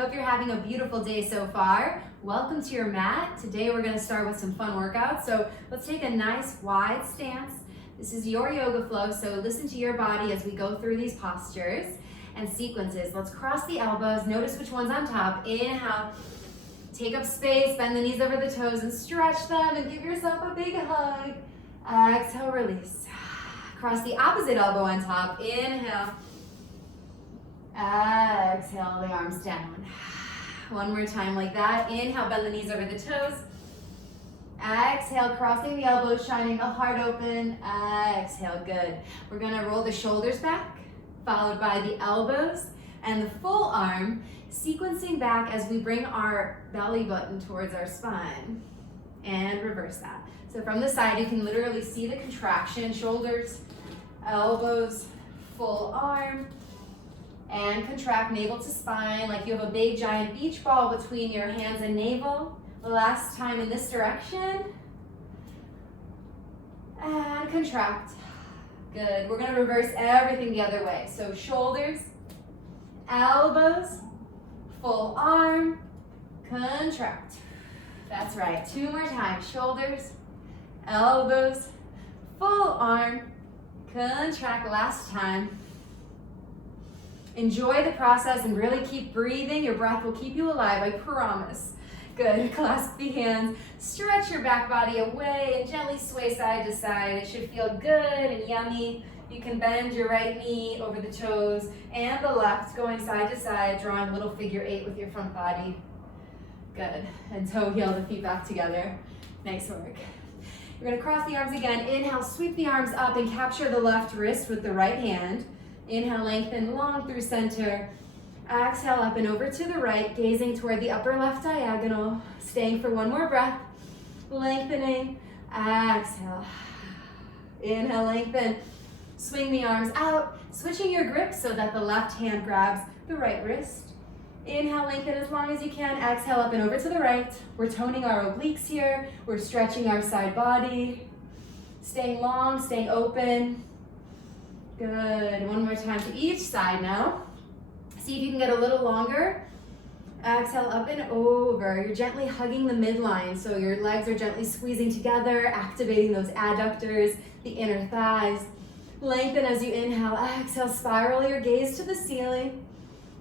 Hope you're having a beautiful day so far. Welcome to your mat. Today we're going to start with some fun workouts. So let's take a nice wide stance. This is your yoga flow, so listen to your body as we go through these postures and sequences. Let's cross the elbows. Notice which one's on top. Inhale. Take up space, bend the knees over the toes and stretch them and give yourself a big hug. Exhale, release. Cross the opposite elbow on top. Inhale. Exhale, the arms down. One more time like that. Inhale, bend the knees over the toes. Exhale, crossing the elbows, shining the heart open. Exhale, good. We're gonna roll the shoulders back, followed by the elbows and the full arm, sequencing back as we bring our belly button towards our spine. And reverse that. So from the side, you can literally see the contraction, shoulders, elbows, full arm, and contract navel to spine like you have a big giant beach ball between your hands and navel. Last time in this direction. And contract. Good. We're going to reverse everything the other way. So shoulders, elbows, full arm, contract. That's right. Two more times. Shoulders, elbows, full arm, contract. Last time. Enjoy the process and really keep breathing. Your breath will keep you alive, I promise. Good. Clasp the hands, stretch your back body away and gently sway side to side. It should feel good and yummy. You can bend your right knee over the toes and the left, going side to side, drawing a little figure 8 with your front body. Good. And toe heel the feet back together. Nice work. You're gonna cross the arms again. Inhale, sweep the arms up and capture the left wrist with the right hand. Inhale, lengthen long through center. Exhale, up and over to the right, gazing toward the upper left diagonal. Staying for one more breath. Lengthening. Exhale. Inhale, lengthen. Swing the arms out, switching your grip so that the left hand grabs the right wrist. Inhale, lengthen as long as you can. Exhale, up and over to the right. We're toning our obliques here. We're stretching our side body. Staying long, staying open. Good. One more time to each side now. See if you can get a little longer. Exhale, up and over. You're gently hugging the midline, so your legs are gently squeezing together, activating those adductors, the inner thighs. Lengthen as you inhale. Exhale, spiral your gaze to the ceiling.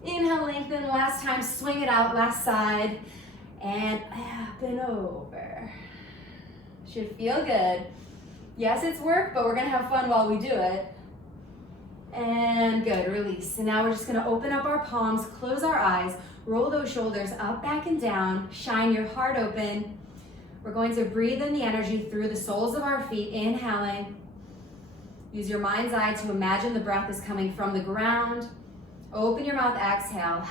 Inhale, lengthen. Last time, swing it out, last side. And up and over. Should feel good. Yes, it's work, but we're gonna have fun while we do it. And good, release. And now we're just gonna open up our palms, close our eyes, roll those shoulders up, back, and down, shine your heart open. We're going to breathe in the energy through the soles of our feet, inhaling. Use your mind's eye to imagine the breath is coming from the ground. Open your mouth, exhale.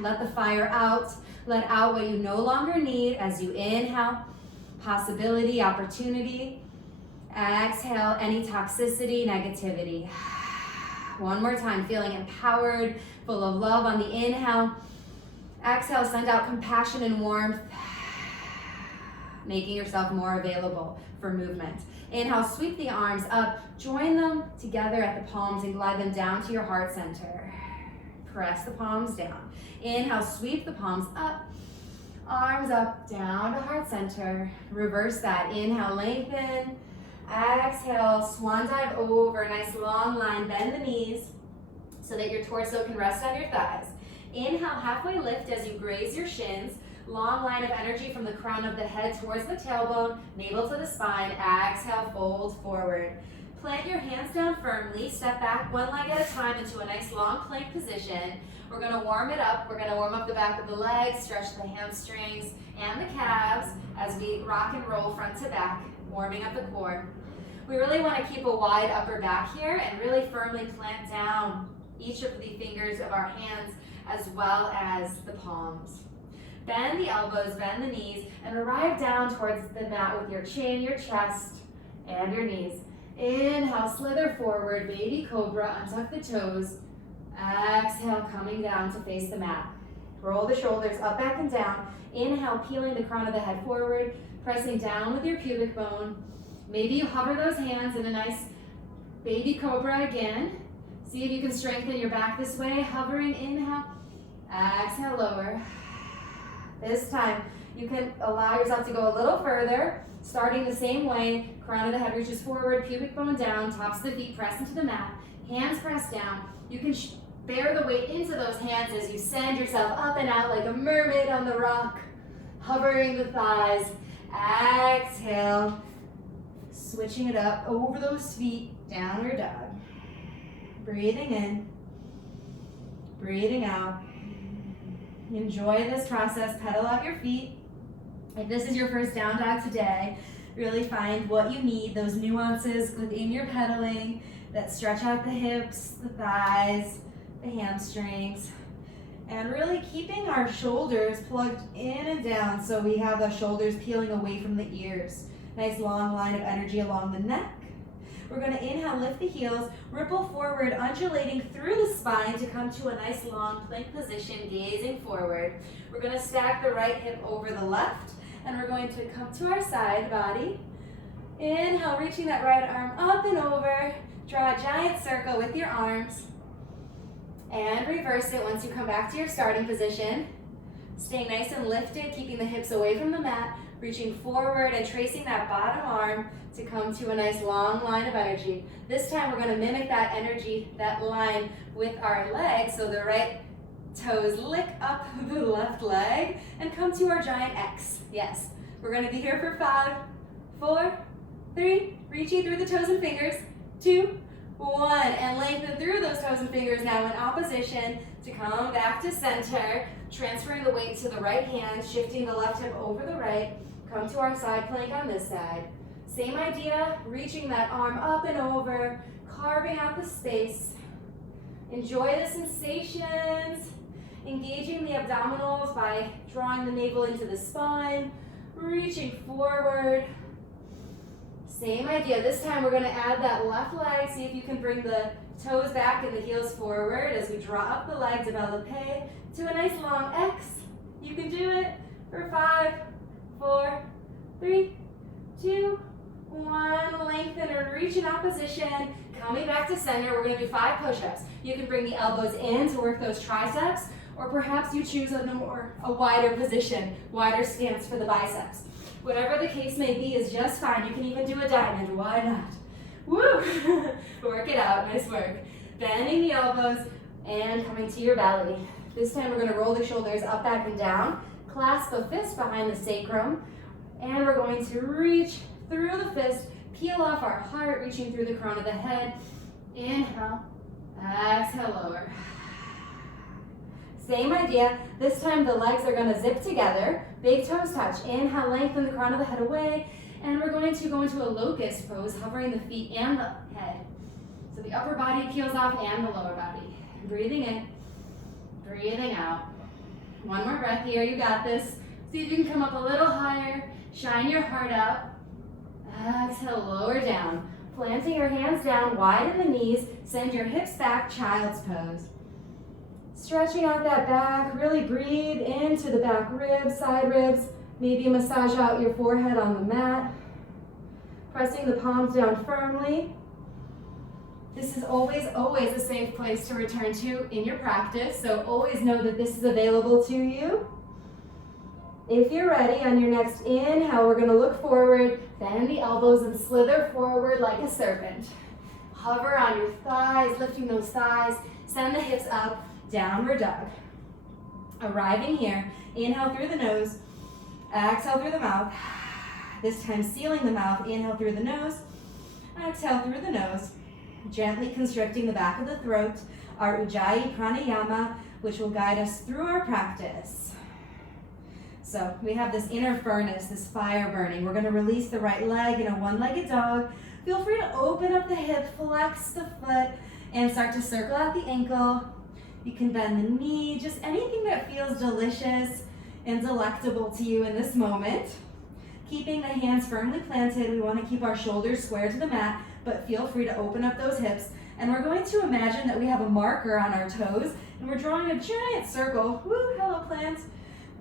Let the fire out. Let out what you no longer need as you inhale. Possibility, opportunity. Exhale, any toxicity, negativity. One more time, feeling empowered, full of love on the inhale. Exhale, send out compassion and warmth, making yourself more available for movement. Inhale, sweep the arms up, join them together at the palms and glide them down to your heart center. Press the palms down. Inhale, sweep the palms up, arms up, down to heart center. Reverse that. Inhale, lengthen. Exhale, swan dive over, nice long line, bend the knees so that your torso can rest on your thighs. Inhale, halfway lift as you graze your shins, long line of energy from the crown of the head towards the tailbone, navel to the spine. Exhale, fold forward. Plant your hands down firmly, step back one leg at a time into a nice long plank position. We're gonna warm it up. We're gonna warm up the back of the legs, stretch the hamstrings and the calves as we rock and roll front to back, warming up the core. We really want to keep a wide upper back here and really firmly plant down each of the fingers of our hands as well as the palms. Bend the elbows, bend the knees, and arrive down towards the mat with your chin, your chest, and your knees. Inhale, slither forward, baby cobra, untuck the toes. Exhale, coming down to face the mat. Roll the shoulders up, back, and down. Inhale, peeling the crown of the head forward, pressing down with your pubic bone. Maybe you hover those hands in a nice baby cobra again. See if you can strengthen your back this way. Hovering, inhale. Exhale. exhale, lower. This time, you can allow yourself to go a little further, starting the same way. Crown of the head reaches forward, pubic bone down, tops of the feet press into the mat, hands press down. You can bear the weight into those hands as you send yourself up and out like a mermaid on the rock, hovering the thighs. Exhale, switching it up over those feet, downward dog. Breathing in, breathing out. Enjoy this process, pedal out your feet. If this is your first down dog today, really find what you need, those nuances within your pedaling that stretch out the hips, the thighs, the hamstrings, and really keeping our shoulders plugged in and down so we have the shoulders peeling away from the ears. Nice long line of energy along the neck. We're going to inhale, lift the heels, ripple forward, undulating through the spine to come to a nice long plank position, gazing forward. We're going to stack the right hip over the left, and we're going to come to our side body. Inhale, reaching that right arm up and over. Draw a giant circle with your arms. And reverse it once you come back to your starting position. Staying nice and lifted, keeping the hips away from the mat, reaching forward and tracing that bottom arm to come to a nice long line of energy. This time we're going to mimic that energy, that line with our legs. So the right toes lick up the left leg and come to our giant X. Yes, we're going to be here for 5, 4, 3, reaching through the toes and fingers, 2, 1, and lengthen through those toes and fingers now in opposition to come back to center, transferring the weight to the right hand, shifting the left hip over the right, come to our side plank on this side. Same idea, reaching that arm up and over, carving out the space. Enjoy the sensations, engaging the abdominals by drawing the navel into the spine, reaching forward. Same idea, this time we're going to add that left leg. See if you can bring the toes back and the heels forward as we draw up the leg, develope to a nice long X. You can do it for 5, 4, 3, 2, 1. Lengthen and reach in opposition. Coming back to center, we're going to do 5 push-ups. You can bring the elbows in to work those triceps, or perhaps you choose a wider position, wider stance for the biceps. Whatever the case may be is just fine. You can even do a diamond, why not? Woo! Work it out, nice work. Bending the elbows and coming to your belly. This time we're going to roll the shoulders up, back, and down. Clasp a fist behind the sacrum. And we're going to reach through the fist, peel off our heart, reaching through the crown of the head. Inhale, exhale, lower. Same idea. This time the legs are going to zip together. Big toes touch. Inhale, lengthen the crown of the head away. And we're going to go into a locust pose, hovering the feet and the head. So the upper body peels off and the lower body. Breathing in, breathing out. One more breath here, you got this. See if you can come up a little higher. Shine your heart out. Exhale, lower down. Planting your hands down, widen the knees. Send your hips back, child's pose. Stretching out that back, really breathe into the back ribs, side ribs. Maybe massage out your forehead on the mat. Pressing the palms down firmly. This is always a safe place to return to in your practice, so always know that this is available to you. If you're ready, on your next inhale, we're going to look forward, bend the elbows and slither forward like a serpent. Hover on your thighs, lifting those thighs. Send the hips up, downward dog. Arriving here, inhale through the nose, exhale through the mouth. This time sealing the mouth, inhale through the nose, exhale through the nose. Gently constricting the back of the throat, our Ujjayi pranayama, which will guide us through our practice. So we have this inner furnace, this fire burning. We're going to release the right leg in a one-legged dog. Feel free to open up the hip, flex the foot, and start to circle out the ankle. You can bend the knee, just anything that feels delicious and delectable to you in this moment. Keeping the hands firmly planted, we want to keep our shoulders square to the mat, but feel free to open up those hips. And we're going to imagine that we have a marker on our toes, and we're drawing a giant circle. Woo, hello plants.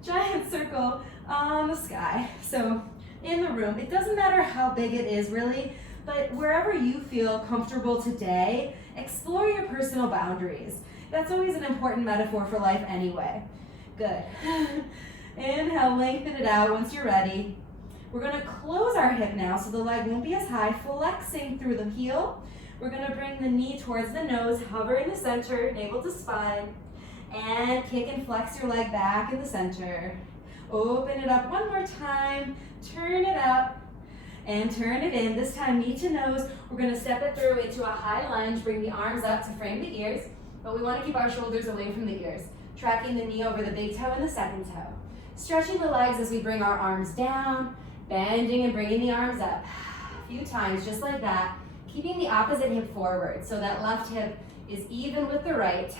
Giant circle on the sky. So in the room, it doesn't matter how big it is really, but wherever you feel comfortable today, explore your personal boundaries. That's always an important metaphor for life anyway. Good. Inhale, lengthen it out once you're ready. We're gonna close our hip now so the leg won't be as high, flexing through the heel. We're gonna bring the knee towards the nose, hover in the center, navel to spine, and kick and flex your leg back in the center. Open it up one more time, turn it up, and turn it in. This time, knee to nose. We're gonna step it through into a high lunge, bring the arms up to frame the ears, but we wanna keep our shoulders away from the ears. Tracking the knee over the big toe and the second toe. Stretching the legs as we bring our arms down, bending and bringing the arms up. A few times, just like that. Keeping the opposite hip forward so that left hip is even with the right.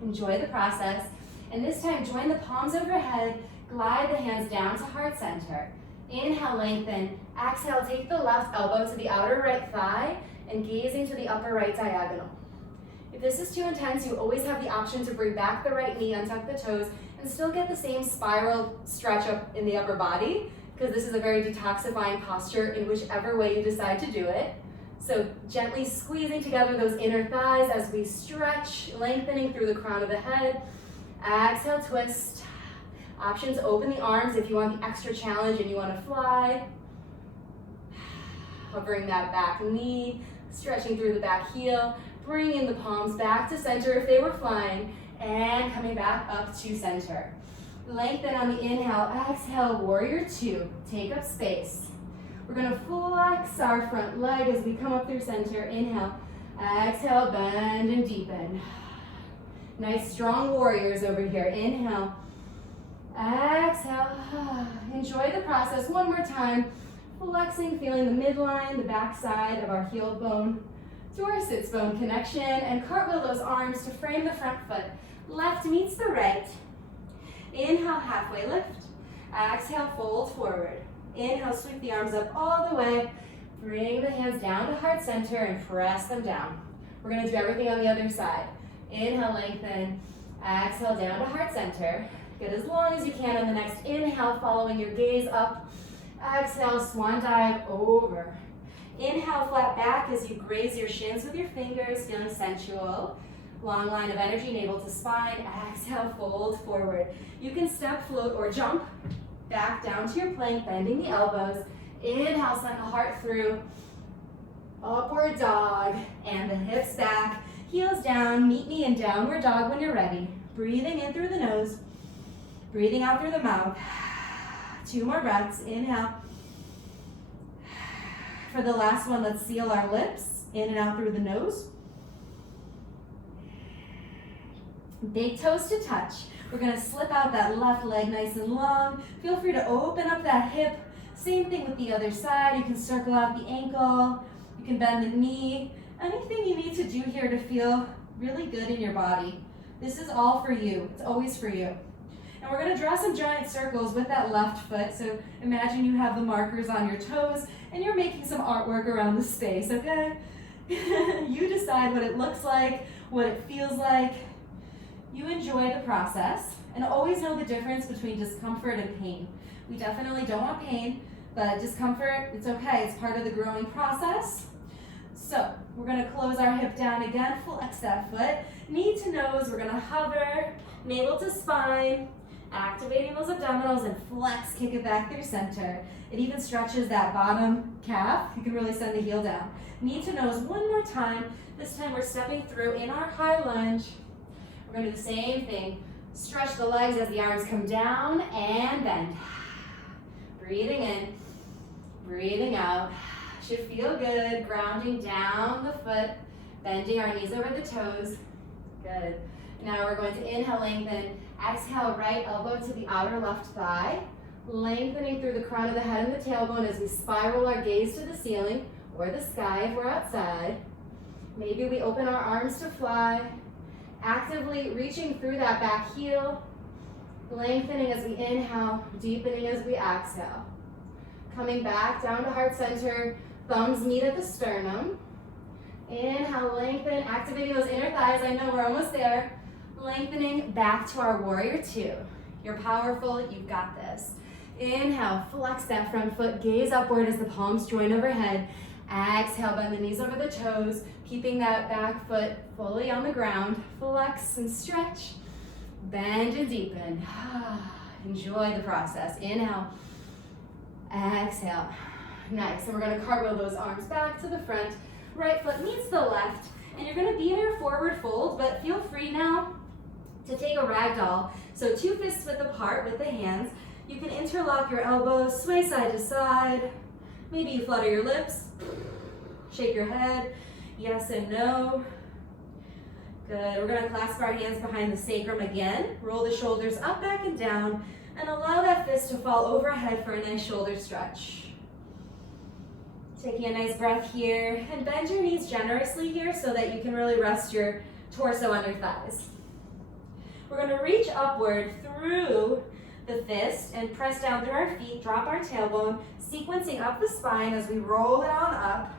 Enjoy the process. And this time, join the palms overhead, glide the hands down to heart center. Inhale, lengthen. Exhale, take the left elbow to the outer right thigh and gaze into the upper right diagonal. If this is too intense, you always have the option to bring back the right knee, untuck the toes, and still get the same spiral stretch up in the upper body, because this is a very detoxifying posture in whichever way you decide to do it. So gently squeezing together those inner thighs as we stretch, lengthening through the crown of the head. Exhale, twist. Options, open the arms if you want the extra challenge and you want to fly. Hovering that back knee, stretching through the back heel, bringing the palms back to center if they were flying, and coming back up to center. Lengthen on the inhale, exhale, warrior two. Take up space. We're gonna flex our front leg as we come up through center. Inhale, exhale, bend and deepen. Nice strong warriors over here. Inhale, exhale. Enjoy the process one more time. Flexing, feeling the midline, the back side of our heel bone to our sits bone connection, and cartwheel those arms to frame the front foot. Left meets the right. Inhale, halfway lift. Exhale, fold forward. Inhale, sweep the arms up all the way. Bring the hands down to heart center and press them down. We're gonna do everything on the other side. Inhale, lengthen. Exhale, down to heart center. Get as long as you can on the next inhale, following your gaze up. Exhale, swan dive over. Inhale, flat back as you graze your shins with your fingers, feeling sensual. Long line of energy, navel to spine. Exhale, fold forward. You can step, float, or jump back down to your plank, bending the elbows. Inhale, send the heart through. Upward dog, and the hips back. Heels down, meet me in downward dog when you're ready. Breathing in through the nose, breathing out through the mouth. 2 more breaths. Inhale. For the last one, let's seal our lips. In and out through the nose. Big toes to touch. We're gonna slip out that left leg nice and long. Feel free to open up that hip. Same thing with the other side. You can circle out the ankle. You can bend the knee. Anything you need to do here to feel really good in your body. This is all for you. It's always for you. And we're gonna draw some giant circles with that left foot. So imagine you have the markers on your toes and you're making some artwork around the space, okay? You decide what it looks like, what it feels like. You enjoy the process, and always know the difference between discomfort and pain. We definitely don't want pain, but discomfort, it's okay. It's part of the growing process. So we're gonna close our hip down again, flex that foot. Knee to nose, we're gonna hover, navel to spine, activating those abdominals and flex, kick it back through center. It even stretches that bottom calf. You can really send the heel down. Knee to nose one more time. This time we're stepping through in our high lunge. We're gonna do the same thing. Stretch the legs as the arms come down and bend. Breathing in, breathing out. Should feel good. Grounding down the foot, bending our knees over the toes. Good. Now we're going to inhale, lengthen. Exhale, right elbow to the outer left thigh. Lengthening through the crown of the head and the tailbone as we spiral our gaze to the ceiling or the sky if we're outside. Maybe we open our arms to fly. Actively reaching through that back heel. Lengthening as we inhale, deepening as we exhale. Coming back down to heart center. Thumbs meet at the sternum. Inhale, lengthen, activating those inner thighs. I know we're almost there. Lengthening back to our warrior two. You're powerful, you've got this. Inhale, flex that front foot, gaze upward as the palms join overhead. Exhale, bend the knees over the toes, keeping that back foot fully on the ground. Flex and stretch. Bend and deepen. Enjoy the process. Inhale. Exhale. Nice. And we're going to cartwheel those arms back to the front. Right foot meets the left. And you're going to be in your forward fold, but feel free now to take a ragdoll. So 2 fists width apart with the hands. You can interlock your elbows, sway side to side. Maybe you flutter your lips. Shake your head. Yes and no. Good. We're going to clasp our hands behind the sacrum again. Roll the shoulders up, back, and down. And allow that fist to fall overhead for a nice shoulder stretch. Taking a nice breath here. And bend your knees generously here so that you can really rest your torso under thighs. We're going to reach upward through the fist and press down through our feet. Drop our tailbone, sequencing up the spine as we roll it on up.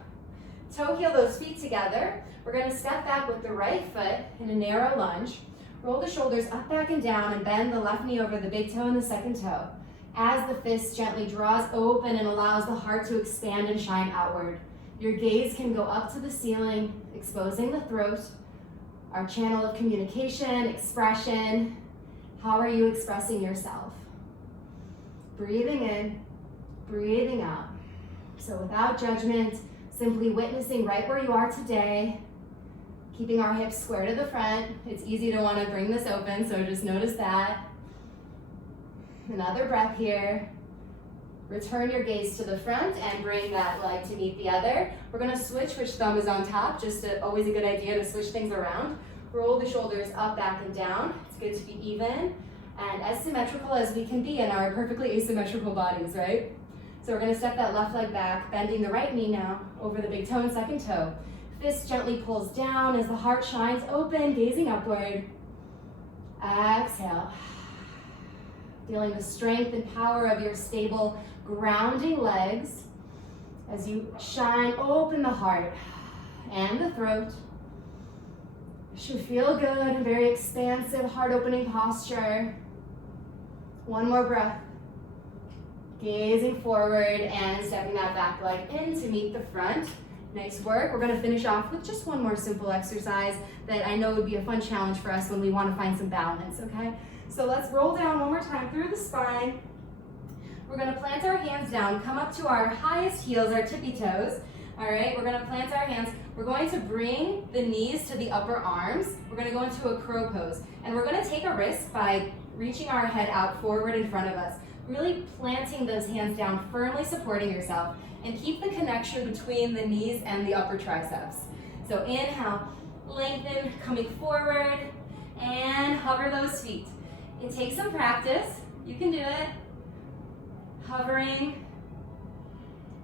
Toe heel those feet together. We're going to step back with the right foot in a narrow lunge. Roll the shoulders up, back, and down, and bend the left knee over the big toe and the second toe. As the fist gently draws open and allows the heart to expand and shine outward. Your gaze can go up to the ceiling, exposing the throat, our channel of communication, expression. How are you expressing yourself? Breathing in, breathing out. So without judgment, simply witnessing right where you are today, keeping our hips square to the front. It's easy to want to bring this open, so just notice that. Another breath here. Return your gaze to the front and bring that leg to meet the other. We're going to switch which thumb is on top, always a good idea to switch things around. Roll the shoulders up, back, and down. It's good to be even and as symmetrical as we can be in our perfectly asymmetrical bodies, right? So we're going to step that left leg back, bending the right knee now over the big toe and second toe. Fist gently pulls down as the heart shines open, gazing upward. Exhale. Feeling the strength and power of your stable, grounding legs as you shine open the heart and the throat. You should feel good, very expansive, heart-opening posture. One more breath. Gazing forward and stepping that back leg in to meet the front. Nice work. We're going to finish off with just one more simple exercise that I know would be a fun challenge for us when we want to find some balance, okay? So let's roll down one more time through the spine. We're going to plant our hands down, come up to our highest heels, our tippy toes. All right, we're going to plant our hands. We're going to bring the knees to the upper arms. We're going to go into a crow pose. And we're going to take a risk by reaching our head out forward in front of us. Really planting those hands down, firmly supporting yourself. And keep the connection between the knees and the upper triceps. So inhale, lengthen, coming forward, and hover those feet. It takes some practice. You can do it. Hovering,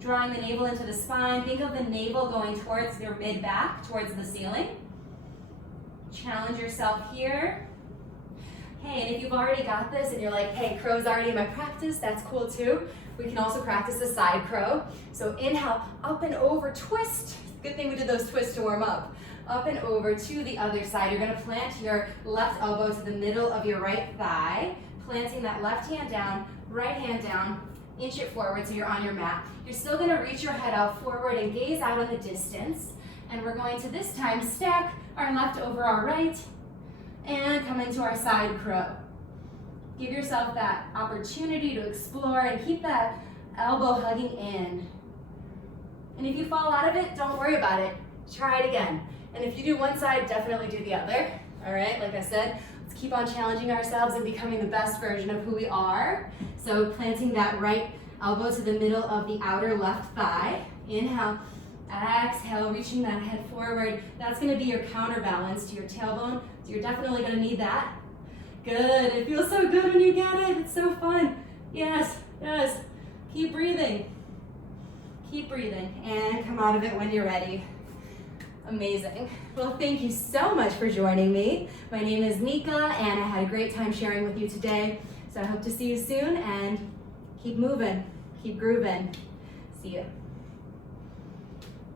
drawing the navel into the spine. Think of the navel going towards your mid-back, towards the ceiling. Challenge yourself here. Hey, and if you've already got this and you're like, hey, crow's already in my practice, that's cool too. We can also practice the side crow. So inhale, up and over, twist. Good thing we did those twists to warm up. Up and over to the other side. You're gonna plant your left elbow to the middle of your right thigh, planting that left hand down, right hand down, inch it forward so you're on your mat. You're still gonna reach your head out forward and gaze out in the distance. And we're going to this time stack our left over our right and come into our side crow. Give yourself that opportunity to explore and keep that elbow hugging in. And if you fall out of it, don't worry about it. Try it again. And if you do one side, definitely do the other. All right, like I said, let's keep on challenging ourselves and becoming the best version of who we are. So planting that right elbow to the middle of the outer left thigh. Inhale, exhale, reaching that head forward. That's gonna be your counterbalance to your tailbone. So you're definitely gonna need that. Good, it feels so good when you get it. It's so fun. Yes, yes. Keep breathing. Keep breathing and come out of it when you're ready. Amazing. Well, thank you so much for joining me. My name is Nika and I had a great time sharing with you today. So I hope to see you soon and keep moving, keep grooving. See you.